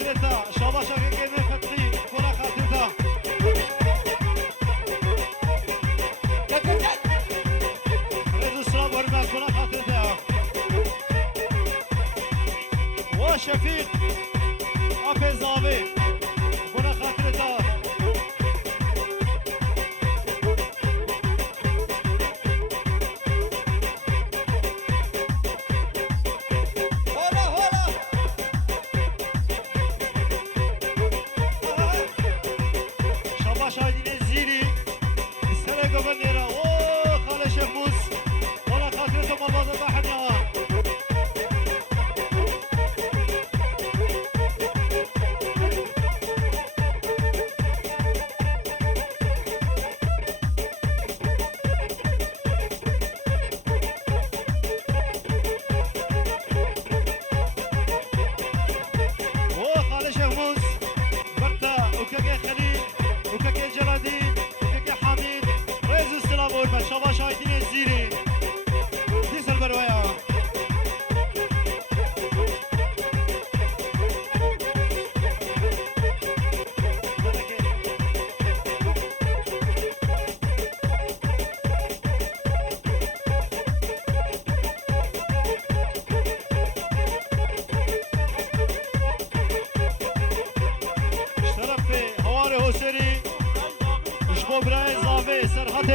خاطرتا شاباشا که فتحی بنا خاطرتا رز السلام ورمات بنا خاطرتا و شفیق آف زاوی بنا خاطرتا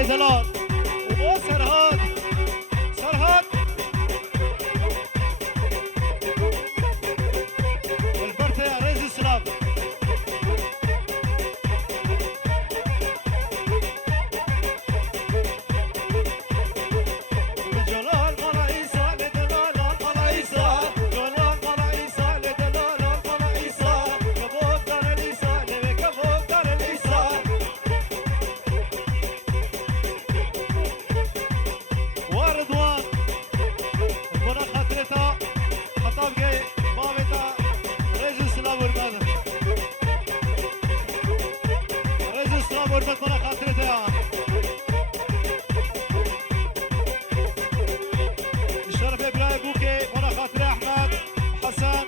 دلال و سرهاد والبرت يا ريز السلام جلال ملايسا لدلال ملايسا جلال ملايسا لدلال ملايسا كبوك دار اليسا لبي كبوك دار اليسا ورضوان بنا خاطرتا خطاب جاي بابتا رئيس السلام ورمد رئيس السلام ورمد بنا خاطرتا الشرف ابراهيم بوكي بنا خاطر احمد حسن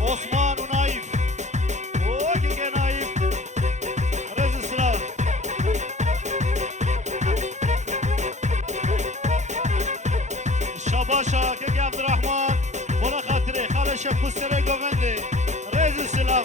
عثمان ونايف وكي نايف رئيس السلام شاباشا كيكي عبد الرحمن بنا خاطري خالد الشيخ مستري جوفندي رئيس السلام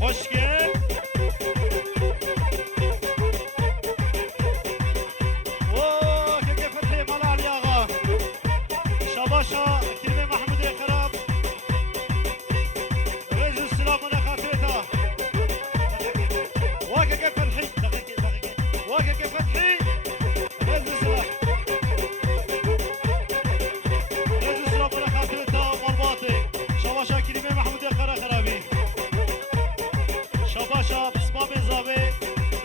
خوشگل شاباشا كلمة محمود الخراب رئيس السلام من خاطرتها واقع كيف فتحي واقع كيف فتحي رئيس السلام رئيس السلام من خاطرتها مرباطي شاباشا كلمة محمود الخرابي شاباشا بسمام زاوي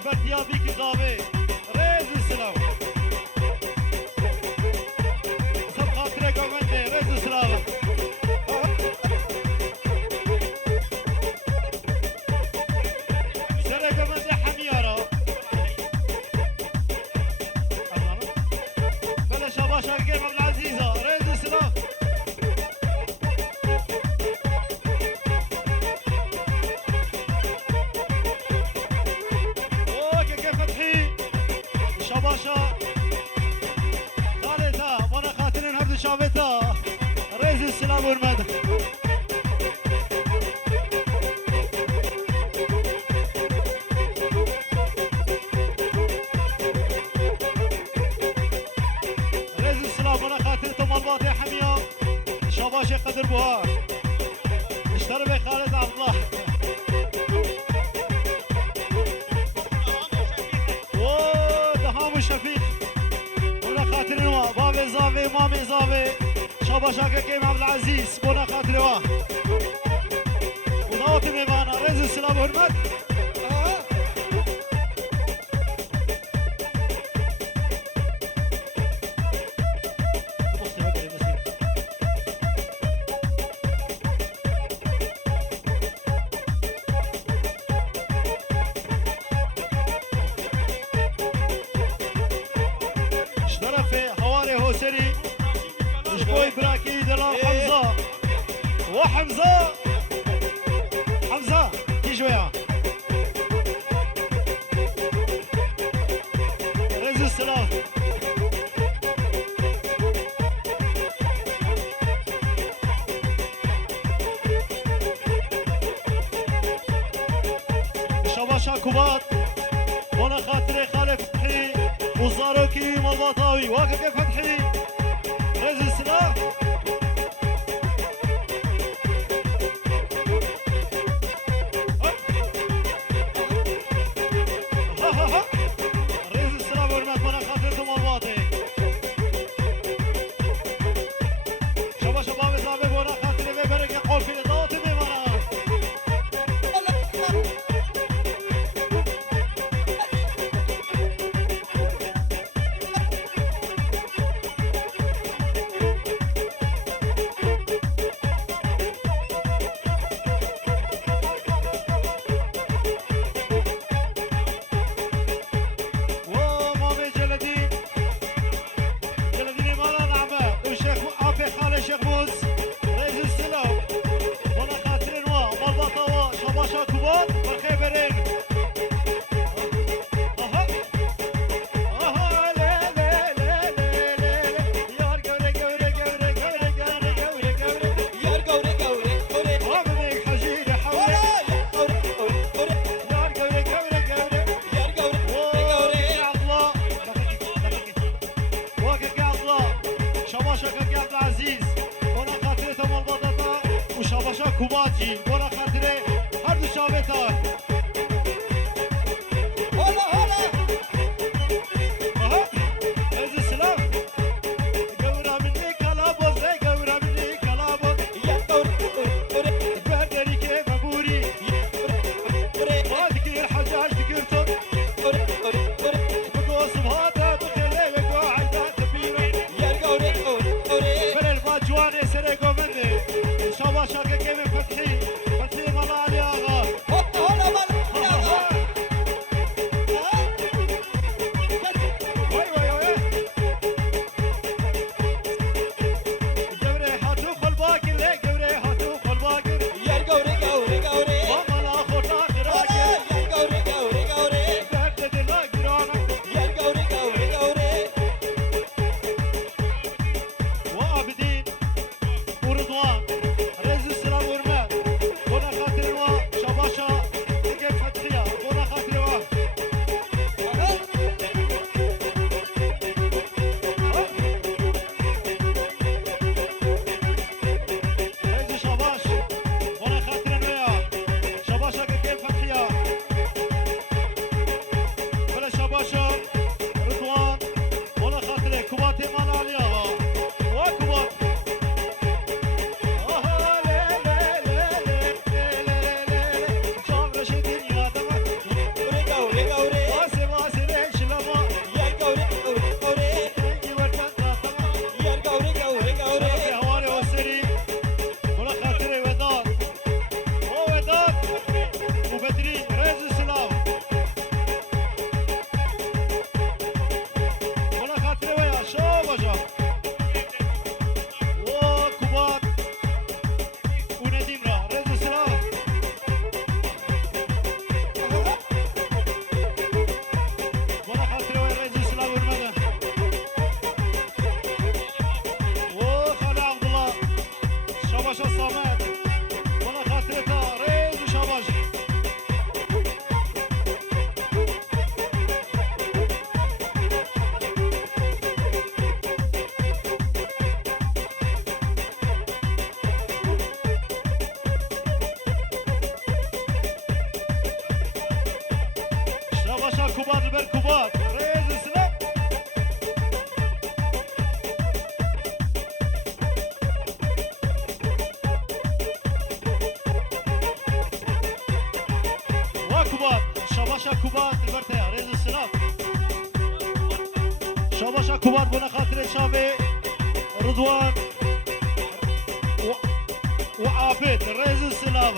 برتيابي كزاوي رئيس السلام شاباشا خالتها وانا خاطرين هبد شافتها رئيس السلام ورمد رئيس السلام وانا خاطرتهم الباطي حمية شاباشا قدر بوها اشترى بي خالد عبد الله شفيق ولا خاطر نوا بابي زافي مامي زافي شاباشا كيم عبد العزيز ولا خاطر نوا ونوت ميمانا رئيس السلام هرمت شبوي براكي دلال حمزة وحمزة حمزة كي شوية رئيس السلام شباشا كوبات وانا خاطري خالف فتحي وزاروكي مالباطاوي واقف فتحي رئيس السلام رئيس السلام ورمات وانا خاطرتو مالباطي شباشا بابي زابي وانا خاطري ببرك قول في اضاوتي ميمانا ومامي جلدين جلدين مالا نعمة وشيخ أبي خالي شيخ موز رئيس السلام وانا خاطرين مالباطا شباشا كوبات بالخيبرين اها اها لا لا لا لا لا يار قوري قوري قوري قوري قوري قوري قوري Yar gavre gavre gavre وابنك حجيري حولي Yar gavre gavre يار قوري قوري قوري Yar gavre gavre يا الله وكك يا الله شباشك يا عبد العزيز وانا خاطرته مالباطا وشباشا كوباتي وانا خاطري هر دو شابتا Hola hola اها عز السلام قورا مني كلابوز لا قورا مني كلابوز Yar gavre gavre بردري كيف ابوري gavre ما تكير الحجاج تكيرتون gavre بقوس بهاتا بخلي بقوا عيدا كبيرة Yar gavre gavre فل الباجواني سرقوا مني شباشك كيف فتحي فتحي ملالي اغا Hola bal وي وي وي قوري هاتو خل باقر لي قوري هاتو خل باقر Yar gavre gavre gavre وما لا خوتا Hola خراقر yar gavre gavre gavre بردد لا قرانا Yar gavre gavre gavre وابدين ورضوان رئيس السلام ورمات وانا خاطر شباشا كيف فتحيها وانا خاطر رئيس شباش وانا خاطر وياه شباشا كيف فتحيها ولا شباشا رضوان وانا خاطر كوباتي مال عليها وكوبات آها لا لا لا لا لا لا لا شام رشدين يا دمك gavre gavre واسي واسي ليش لما Yar gavre gavre gavre تنجي وردن قاطمة Yar gavre gavre gavre شرفي هواري والسري ولا خاطري وداد وداد وبدرين رئيس السلام ولا خاطري ويا شو بجا وكوبات ونديم را رئيس السلام ولا خاطري ويا رئيس السلام والمدن وخالي عبد الله شباشا الصامت ولا خاطرتها رئيس شباش شباشا كوبات بالكوبات رئيس السلام وكوبات شباشا كوبات البرتيا رئيس السلام شباشا كوبات بنا خاطر شافي رضوان وعابد رئيس السلام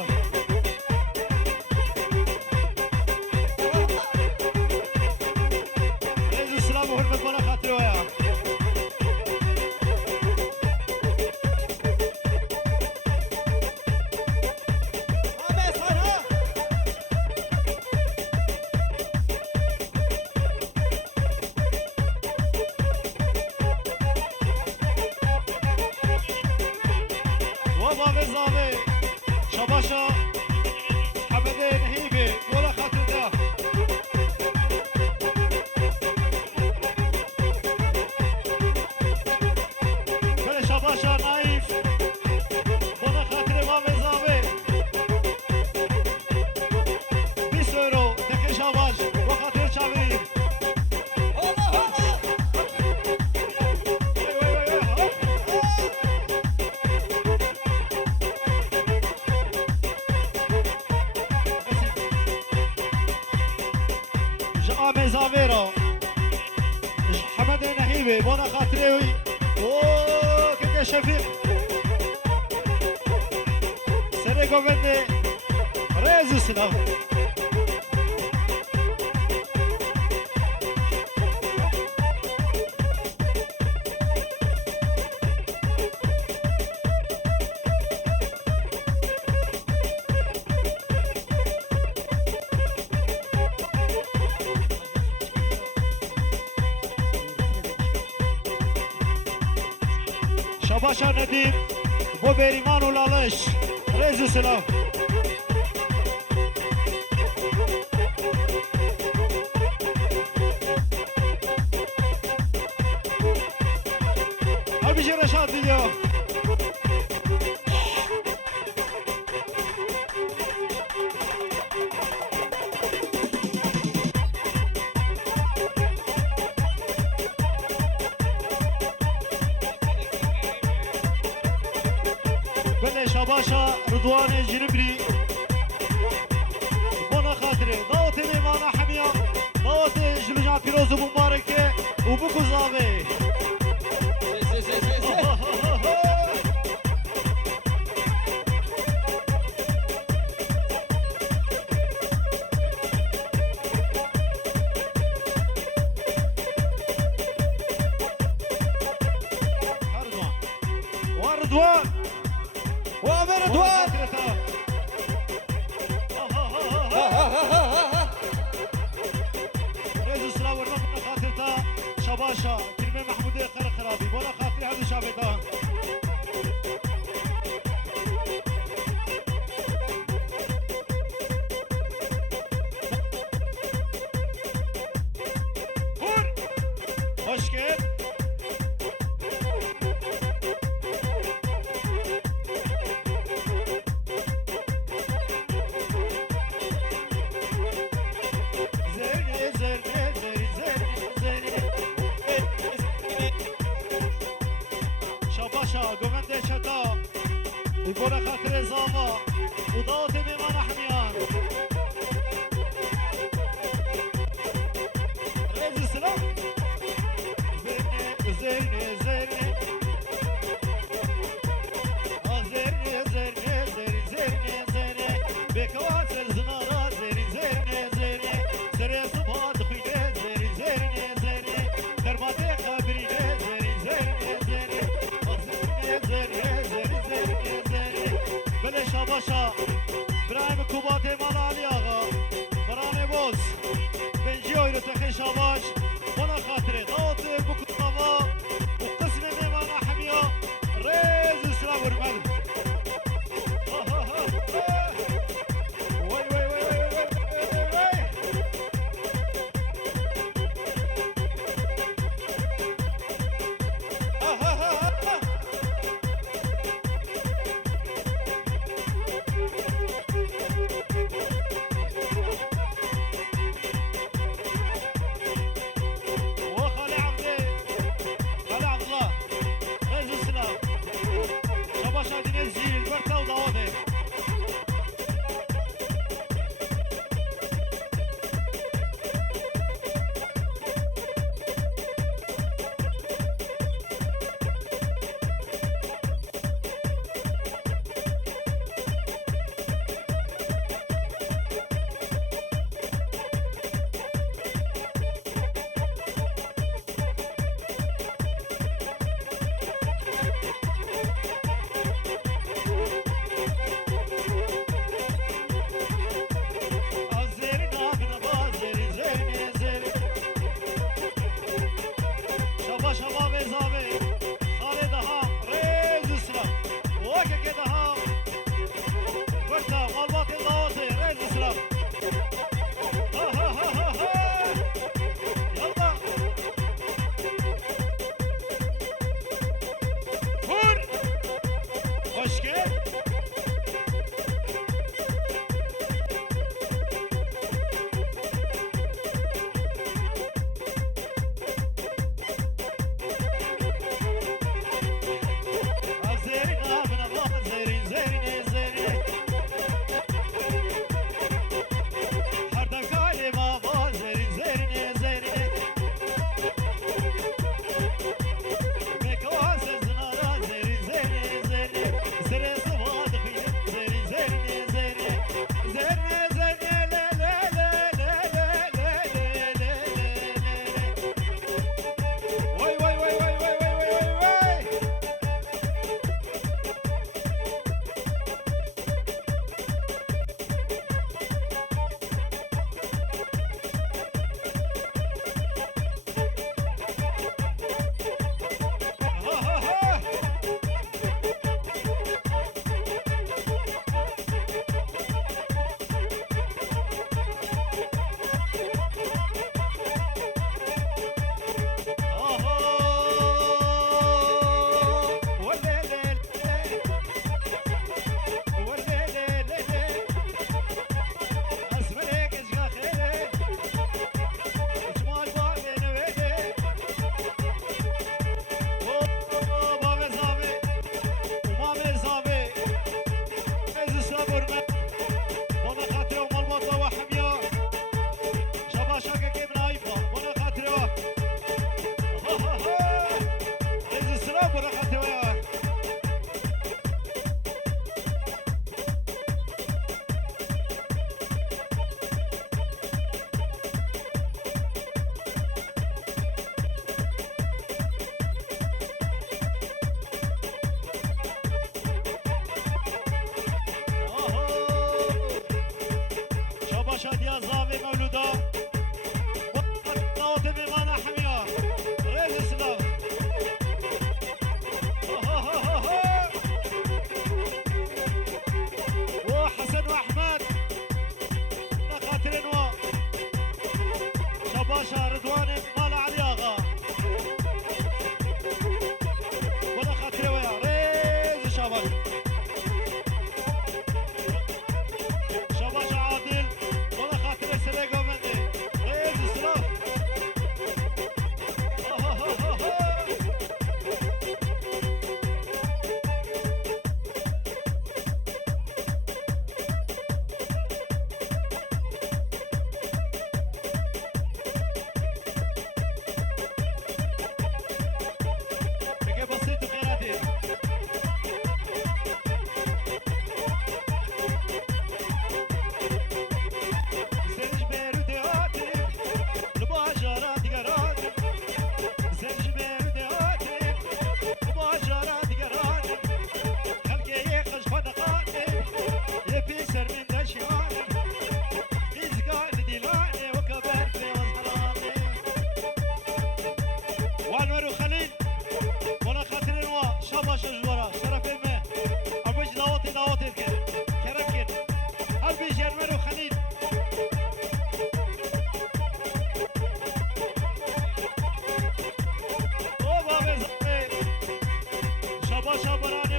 رئيس السلام وحرمة بنا خاطر وياه بابا بزاوي شباشا حمدين هيبي ولا خاطر بلا شباشا نايف ولا خاطر ما بزاوي بيسورو تكي شباش وخاطر شابير زاويرا حمد نهيبي بونا خاطري اوه كيك شفيق سرقو بندي ريزو سلام شباشا ندیم بو بریمان و لالش ريزو سلام هل بيجي رشاد فيديو شباشا رضوان جربري بونا خاطري دعوتي ميمانا حمية دعوتي جلجان بيروز ومباركة وبوكو زاوي رضوان وامر رضوان ريزو سلام ورنا خاطرتا شباشا كلمة محمودية خير خرابي بونا خاطري هذا شابتا hoş geldin. گوونده چتا بگوره خاطر زاوا و داوت میمان حمیان ریزی سلام زرنه زرنه زرنه زرنه زرنه زرنه زرنه بکوان سر زنارا زرنه زرنه زرنه سر صبح دخیده زرنه زرنه زرنه درماته خبرینه زرنه زرنه زرنه بله شاباشا برایم کوبات مال علی آقا برانه بوز بنجی اویرو تخی شاباش بنا خاطره داوت بکن آوا و قسم میمان حمیا ریز اسلام ورمل وای وای وای وای وای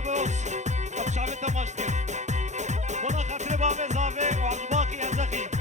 برانه بوس اب شعبي تماشتي وانا خاطري بابي زافي وعبد الباقي يزخي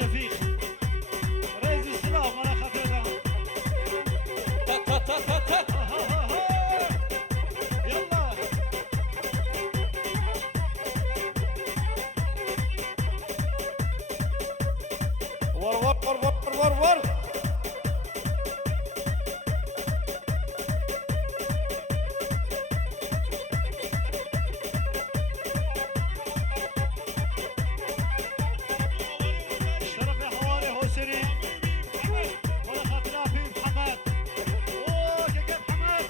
الشفيق رئيس السلام وانا خاطرها تا تا تا تا تا يلا ور ور ور ور ور ور الشرف يا حواري هوسري وانا خاطرها في محمد اوه كيف محمد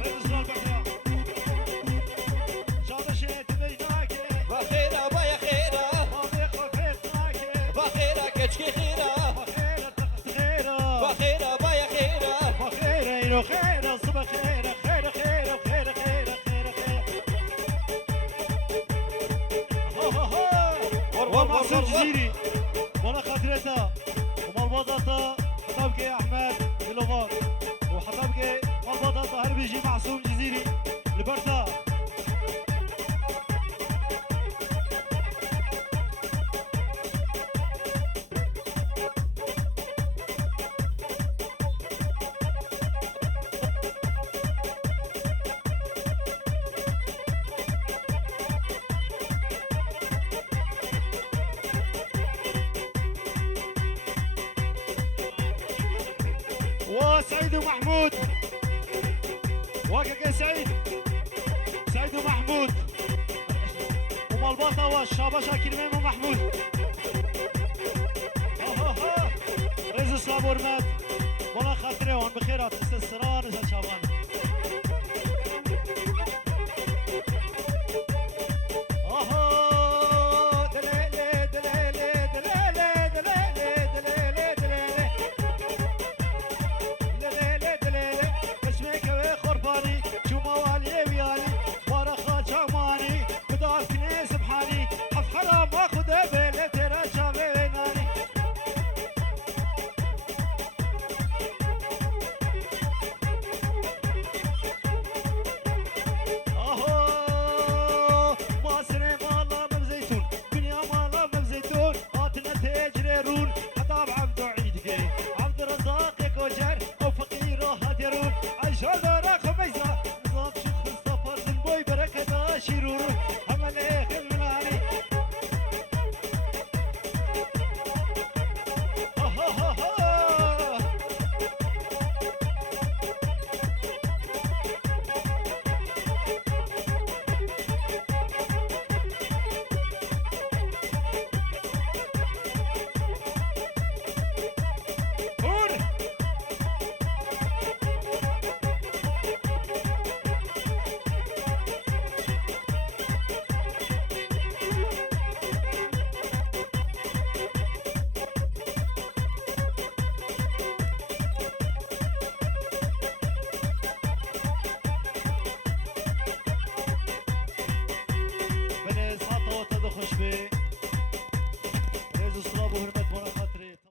رئيس السلام بكرة جاب شيء تبيناك بخيرة بايا خيرة ما بيقرا فيتناك بخيرة كشكي خيرة بخيرة تخت خيرة بخيرة بايا خيرة بخيرة إلو خيرة صبح خيرة خيرة خيرة خيرة خيرة خيرة خيرة ور ور ومعصوم ور ور جزيري وانا خاطرتها ومربطتها حطابكي احمد بلوفار وحطابكي مربطتها هربجي معصوم جزيري لبرتا وسعيد ومحمود وكاكا سعيد سعيد ومحمود ومالبطة والشابشة كريمين ومحمود رئيس الصابور مات